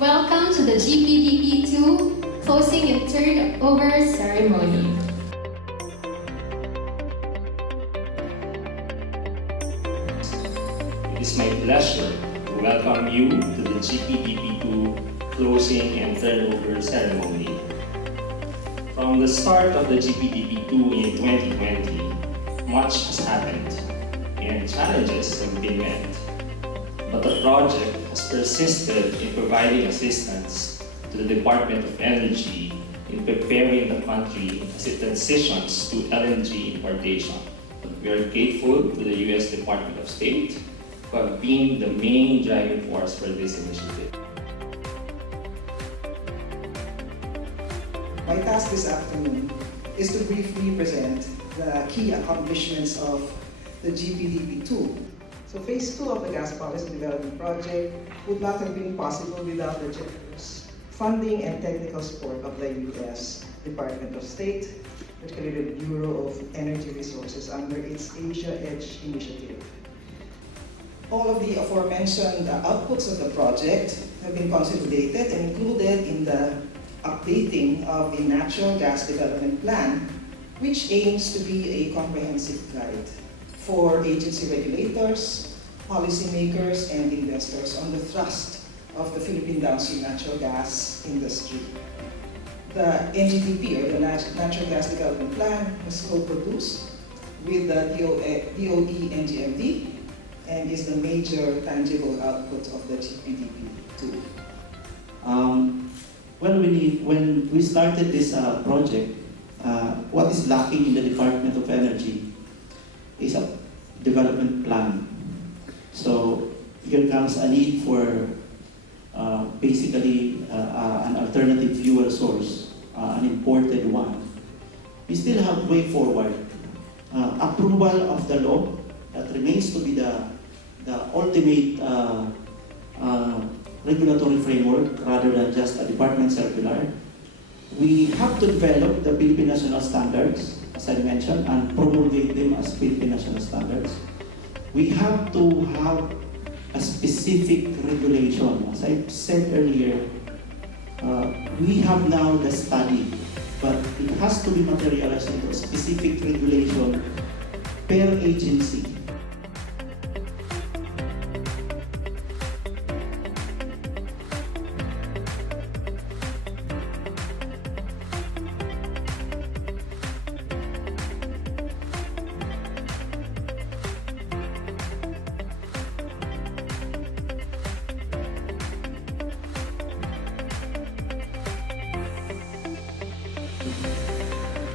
Welcome to the GPDP 2 closing and turnover ceremony. It is my pleasure to welcome you to the GPDP 2 closing and turnover ceremony. From the start of the GPDP 2 in 2020, much has happened and challenges have been met. But the project has persisted in providing assistance to the Department of Energy in preparing the country as it transitions to LNG importation. We are grateful to the U.S. Department of State for being the main driving force for this initiative. My task this afternoon is to briefly present the key accomplishments of the GPDP-2. So Phase 2 of the Gas Policy Development Project would not have been possible without the generous funding and technical support of the U.S. Department of State, particularly the Bureau of Energy Resources under its Asia Edge initiative. All of the aforementioned outputs of the project have been consolidated and included in the updating of the Natural Gas Development Plan, which aims to be a comprehensive guide for agency regulators, policymakers, and investors on the thrust of the Philippine downstream natural gas industry. The NGDP, or the Natural Gas Development Plan, was co-produced with the DOE NGMD and is the major tangible output of the GPDP-2. When we started this project, what is lacking in the Department of Energy is a development plan. So here comes a need for basically an alternative fuel source, an imported one. We still have way forward. Approval of the law that remains to be the ultimate regulatory framework rather than just a department circular. We have to develop the Philippine national standards, as I mentioned, and promulgate them as Philippine national standards. We have to have a specific regulation. As I said earlier, we have now the study, but it has to be materialized into a specific regulation per agency.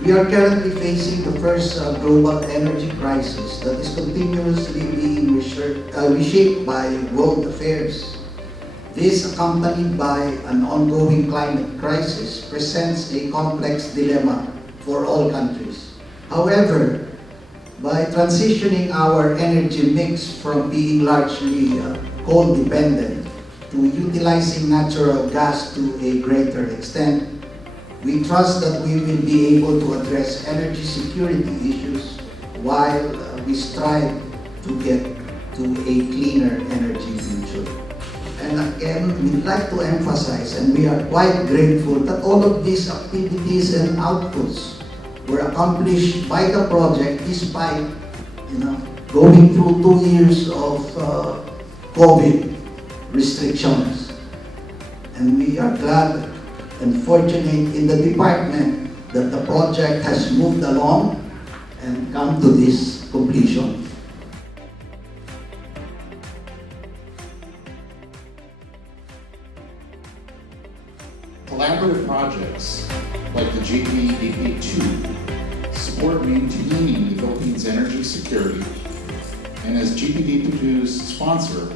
We are currently facing the first global energy crisis that is continuously being reshaped by world affairs. This, accompanied by an ongoing climate crisis, presents a complex dilemma for all countries. However, by transitioning our energy mix from being largely coal-dependent to utilizing natural gas to a greater extent, we trust that we will be able to address energy security issues while we strive to get to a cleaner energy future. And again, we'd like to emphasize, and we are quite grateful that all of these activities and outputs were accomplished by the project despite going through 2 years of COVID restrictions. And we are glad and fortunate in the department that the project has moved along and come to this completion. Collaborative projects like the GPDP-2 support maintaining the Philippines' energy security, and as GPDP-2's sponsor,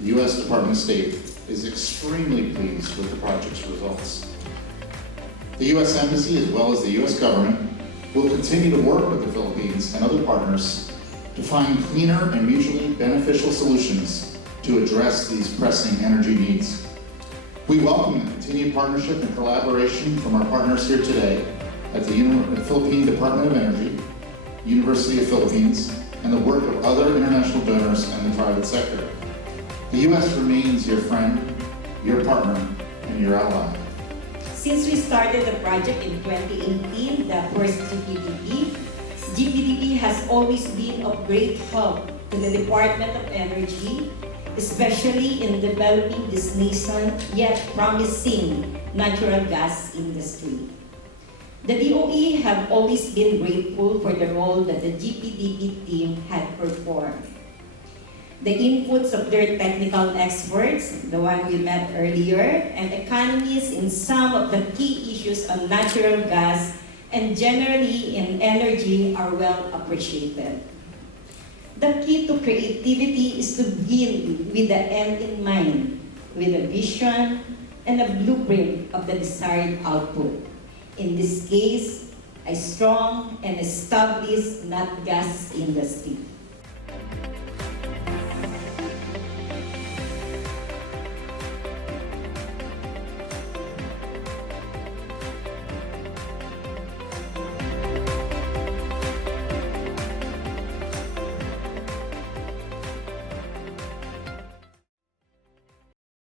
the U.S. Department of State is extremely pleased with the project's results. The U.S. Embassy, as well as the U.S. government, will continue to work with the Philippines and other partners to find cleaner and mutually beneficial solutions to address these pressing energy needs. We welcome the continued partnership and collaboration from our partners here today at the Philippine Department of Energy, University of Philippines, and the work of other international donors and the private sector. The U.S. remains your friend, your partner, and your ally. Since we started the project in 2018, the first GPDP has always been of great help to the Department of Energy, especially in developing this nascent yet promising natural gas industry. The DOE have always been grateful for the role that the GPDP team had performed. The inputs of their technical experts, the one we met earlier, and economists in some of the key issues on natural gas and generally in energy are well appreciated. The key to creativity is to begin with the end in mind, with a vision and a blueprint of the desired output. In this case, a strong and established nat gas industry.